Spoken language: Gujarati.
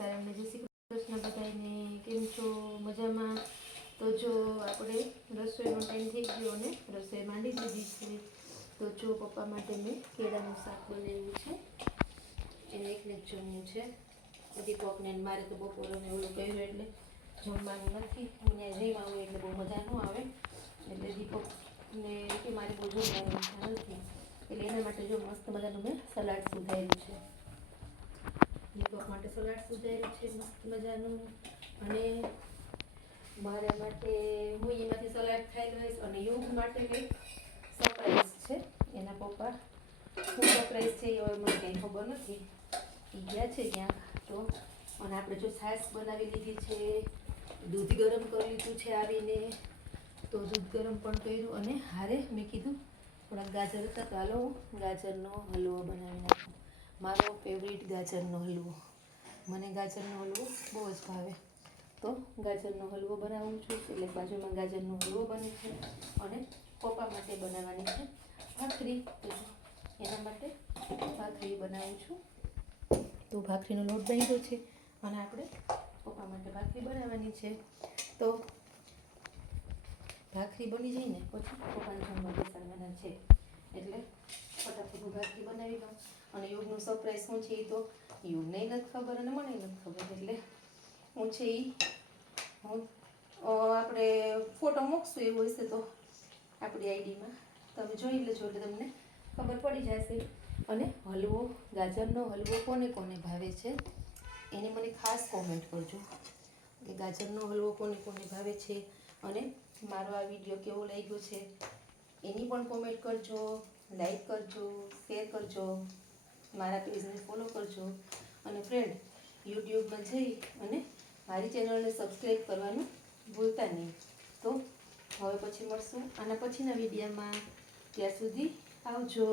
સીતારામ ને જય શ્રી કૃષ્ણ બધાને. કેમ છો? મજામાં? તો જો આપણે રસોઈનો ટાઈમ થઈ ગયો અને રસોઈ માંડી દીધી છે. તો જો પપ્પા માટે મેં કેળાનું શાક બનાવ્યું છે, એને એકને જ જમવું છે. દીપકને મારે તો બપોરને ઓલું કહ્યું એટલે જમવાનું નથી. અહીંયા જઈ આવું એટલે બહુ મજા ન આવે, એટલે દીપકને કે મારે બહુ જમવાની ઈચ્છા નથી, એટલે એના માટે જો મસ્ત મજાનું મેં સલાડ સુધાર્યું છે. દીપક માટે સલાડ સુધાર્યું છે મસ્ત મજાનું, અને મારા માટે હું એમાંથી સલાડ ખાઈ લઈશ. અને યુગ માટે કંઈક સરપ્રાઈઝ છે. એના પપ્પા શું સરપ્રાઈઝ છે એ હવે મને કંઈ ખબર નથી, એ ગયા છે ક્યાંક. તો અને આપણે જો છાશ બનાવી લીધી છે, દૂધ ગરમ કરી લીધું છે આવીને, તો દૂધ ગરમ પણ કર્યું. અને હારે મેં કીધું થોડાક ગાજર હતા તો હાલો ગાજરનો હલવો બનાવી નાખું. મારો ફેવરિટ ગાજરનો હલવો, મને ગાજરનો હલવો બહુ જ ભાવે. તો ગાજરનો હલવો બનાવું છું, એટલે બાજુમાં ગાજરનો હલવો બને છે. અને પપ્પા માટે બનાવવાની છે ભાખરી, એના માટે ભાખરી બનાવું છું. તો ભાખરીનો લોટ બાંધ્યો છે અને આપણે પપ્પા માટે ભાખરી બનાવવાની છે. તો ભાખરી બની જાય ને પછી પપ્પાને જમવા બેસાડવાના છે, એટલે ફટાફટ હું ભાખરી બનાવી દઉં. અને યોગનું સરપ્રાઈઝ શું છે એ તો યોગને નથી ખબર અને મને નથી ખબર, એટલે હું છે એ હું આપણે ફોટો મૂકશું એવું હશે તો આપણી આઈડીમાં તમે જોઈ લેજો, એટલે તમને ખબર પડી જશે. અને હલવો, ગાજરનો હલવો કોને કોને ભાવે છે એને મને ખાસ કોમેન્ટ કરજો કે ગાજરનો હલવો કોને કોને ભાવે છે. અને મારો આ વિડીયો કેવો લાગ્યો છે એની પણ કોમેન્ટ કરજો, લાઈક કરજો, શેર કરજો, મારા પેજને ફોલો કરજો. અને ફ્રેન્ડ, યુટ્યુબમાં જઈ અને મારી ચેનલને સબસ્ક્રાઈબ કરવાનું ભૂલતા નહીં. તો હવે પછી મળશું આના પછીના વિડીયોમાં. ત્યાં સુધી આવજો.